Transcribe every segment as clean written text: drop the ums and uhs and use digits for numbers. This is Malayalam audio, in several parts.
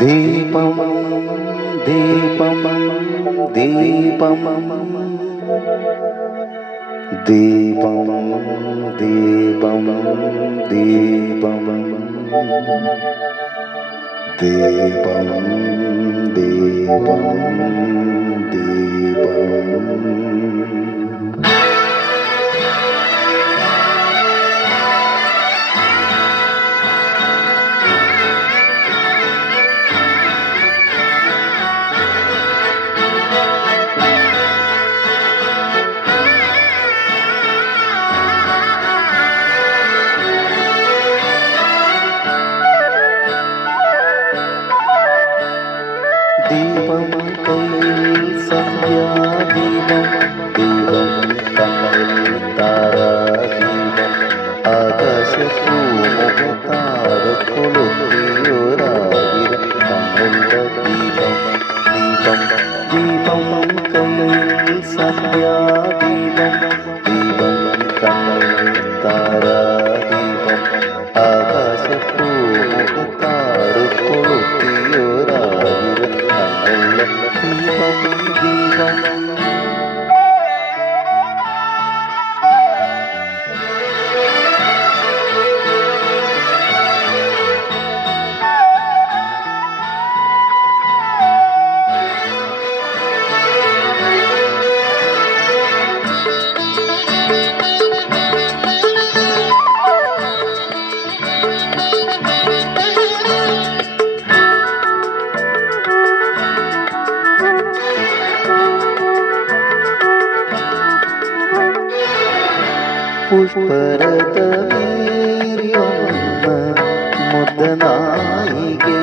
ദീപം ദീപം ദീപം ദീപം ദീപം ദീപം ദീപം ദീപം ദീപം. ദീപം കയ്യിൽ സന്ധ്യാദീപം, ദീപം കണ്ണിൽ താരാദീപം, ആകാശപ്പൂമുഖത്താറ് കൊളുത്തിയൊരായിരം കണ്ണുള്ള ദീപം. ദീപം ദീപം കയ്യിൽ സന്ധ്യാദീപം, ദീപം കണ്ണിൽ താരാദീപം, ആകാശപ്പൂമുഖത്താറ് കൊളുത്തിയൊരായിരം ദീപം ദീപം. പുഷ്പരഥമേറിയൊന്ന മുതനായികേ,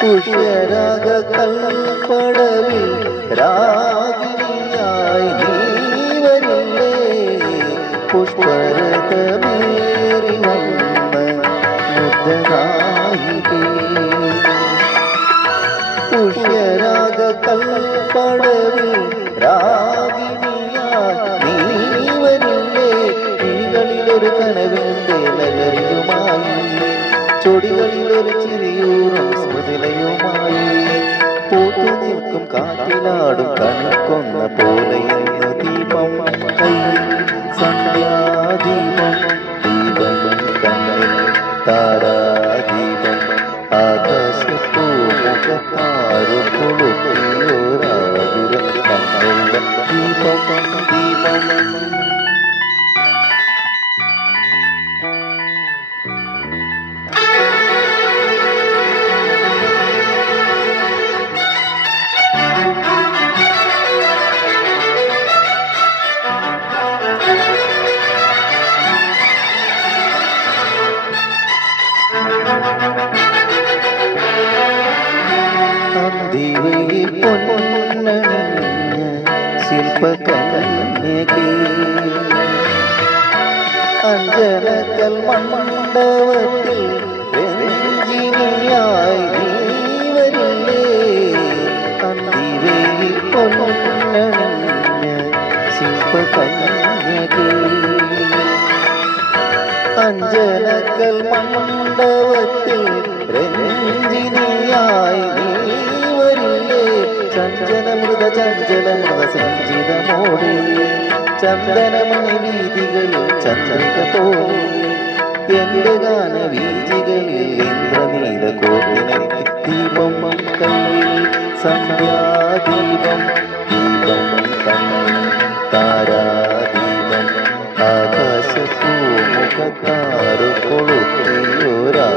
പുഷ്യരാഗ കൽപ്പടവിൽ രാഗിനിയായി നീ വരില്ലേ. പുഷ്പരഥമേറിയൊന്ന മുതനായികേ, പുഷ്യരാഗ കൽപ്പടവിൽ രാഗിനിയായി ഒരു കനവിന്റെ ലഹരിയുമായി, ചൊടികളിലൊരു ചിരിയൂറും സ്മൃതിലയുമായി, പൂത്തു നിൽക്കും കാറ്റിലാടും കണിക്കൊന്ന പോലെ ഇന്ന് ദീപം കയ്യിൽ സന്ധ്യാദീപം, ദീപം കണ്ണിൽ താരാദീപം, ആകാശപ്പൂമുഖത്താറ് കൊളുത്തിയൊരായിരം കണ്ണുള്ള ദീപം ദീപം. അന്തിവയിൽ പൊന്നണിഞ്ഞ ശില്പകന്യകേ, അഞ്ജനക്കൽ മണ്ഡപത്തിൽ രഞ്ജിനിയായി നീ വരില്ലേ. അന്തിവയിൽ പൊന്നണിഞ്ഞ ശില്പകന്യകേ, അഞ്ജനക്കൽ മണ്ഡപത്തിൽ രഞ്ജിനിയായി നീ വരില്ലേ. ചഞ്ചലമൃത ചഞ്ചലമൃത സഞ്ചിതമോടെ ചന്ദനമണി വീതികളിൽ ചന്ദ്രിക പോലെ, എന്റെ ഗാനവീചികളിൽ ഇന്ദ്രനീല കോർത്തിനെത്തി. ദീപം കയ്യിൽ സന്ധ്യാദീപം, ദീപം കണ്ണിൽ താരാദീപം, ആകാശപ്പൂമുഖത്താറ് കൊളുത്തിയൊരാ